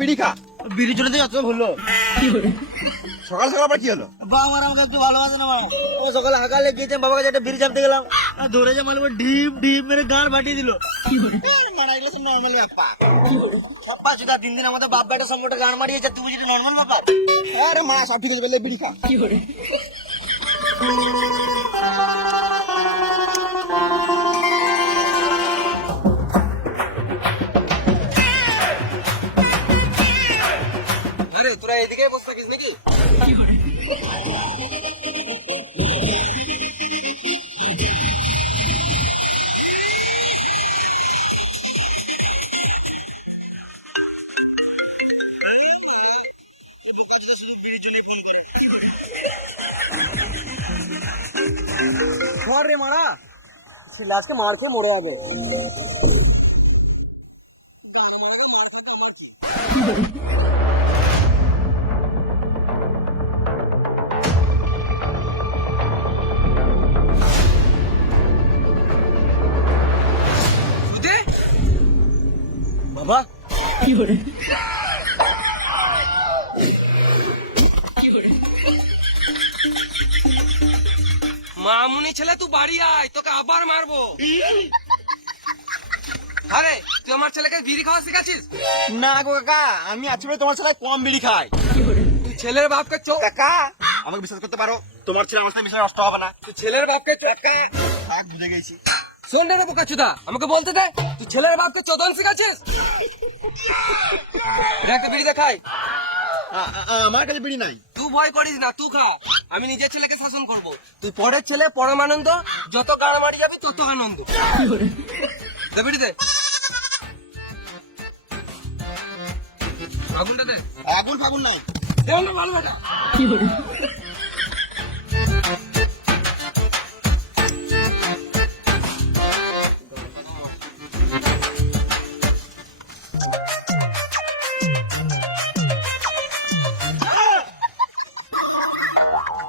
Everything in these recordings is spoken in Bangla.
বিড়ি খা। বিড়ি চলে যাচ্ছে হলো সকাল সকাল আবার কি হলো? বাবা আমার আমাকে একটু ভালোবাসে না মানে ও সকালে হাঁকালে গিয়েছে বাবার কাছে একটা বিড়ি চাপতে গেলাম আর ধরে যা মালবো ঢিপ ঢিপ মেরে গাঁড় ফাটিয়ে দিল মারা এগুলো সব নর্মাল ব্যাপার সব্বা চুদা দিন দিন আমাদের বাপ বেটার সম্পর্কে গাঁড় মারিয়েছে তুই বুঝলি নর্মাল ব্যাপার আরে মা সব ঠিক আছে বলে বিড়ি খা। আরে তোরা এদিকে বসে থাকিস নাকি রে মারা আজকে মার খেয়ে মরে যাবে বাবা মামুনি ছেলে তুই বাড়ি আয় তোকে আবার মারবো। আরে তুই আমার ছেলেকে বিড়ি খাওয়া শিখাচ্ছিস? না গো কাকা, আমি আছি বলে তোমার ছেলে কম বিড়ি খাই। তুই ছেলের বাপকে কাকা আমাকে বিশ্বাস করতে পারো, তোমার ছেলে আমার সাথে মিশে নষ্ট হবে না। তুই ছেলের বাপকে কাকা থাক, বুঝে গেছি। শোন রে বোকা চুদা, আমাকে বলতে দে, তুই ছেলের বাপকে চোদন শিখাচ্ছিস? একটা বিড়ি দেখাই। আমার কাছে বিড়ি নাই। তুই ভয় করিস না, তুই খা, আমি নিজের ছেলেকে শাসন করবো। তুই পরের ছেলে পরমানন্দ, যত গাড় মারি যাবি তত আনন্দ। দে বিড়ি দে, আগুনটা দে। আগুন ফাগুন নাই। দেও না ভালো বেটা।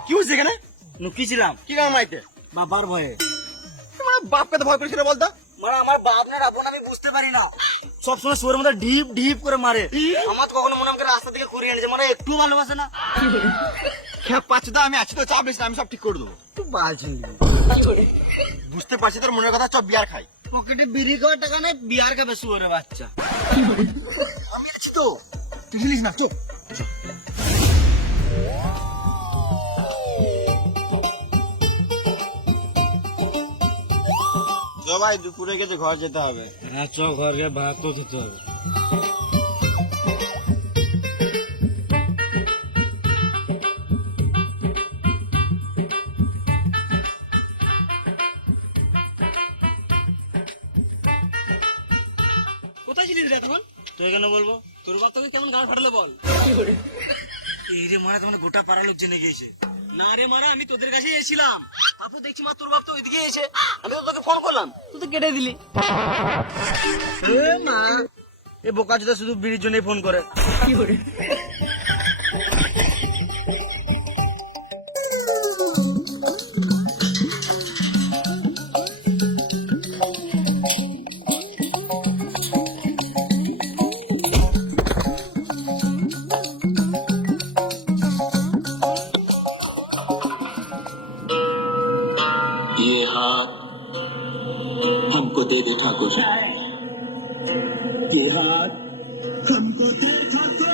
কি হয়েছে এখানে? লুকিয়েছিলাম কি কাম মাইতে? বাবার ভয়ে তোমার বাপকে তো ভয় করেছিল বলতো। মানে আমার বাপ না আপন আমি বুঝতে পারি না সবসময় সুরের মধ্যে ঢিপ ঢিপ করে মারে আমার তো কখনো মনে আমাকে রাস্তা থেকে ঘুরিয়ে এনেছে মানে একটু ভালোবাসে না খেপ পাচ্ছি তো, আমি আছি তো, চাপ নিস না, আমি সব ঠিক করে দেবো। তুই বাজে বুঝতে পারছি তোর মনের কথা, চপ বিয়ার খাই। পকেটে বিড়ি খাওয়ার টাকা নেই বিয়ার খাবে সুরের বাচ্চা আমি আছি তো, তুই হিলিস না, চুপ। ভাই দুপুরে গেছে, ঘর যেতে হবে। হ্যাঁ চ ঘর গিয়ে ভাত তো খেতে হবে কোথায় ছিলিস রে তখন তুই কেন বলবো তোর কথা কেমন গান ফাটালো বল এই রে মারা তোমার গোটা পাড়া লোক জেনে গিয়েছে না রে মারা আমি তোদের কাছে এসেছিলাম আপু দেখছি মা তোর বাপ তো ওইদিকে এসে আমি তো তোকে ফোন করলাম তুই তো কেটে দিলি মা এ বোকা চোদা শুধু বিড়ির জন্যই ফোন করে কি করে ये हाथ हमको दे दे ठाकुर ये हाथ हमको दे ठाकुर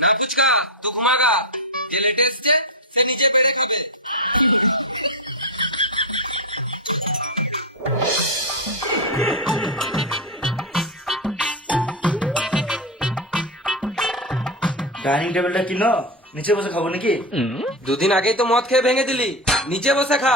না ফুচকা তো ঘুমাগা, যে লেটে এসছে সে নিজে পেরে খাবে। ডাইনিং টেবিলটা কিনো নিচে বসে খাবো নাকি দুদিন আগেই তো মদ খেয়ে ভেঙে দিলি, নিচে বসে খা।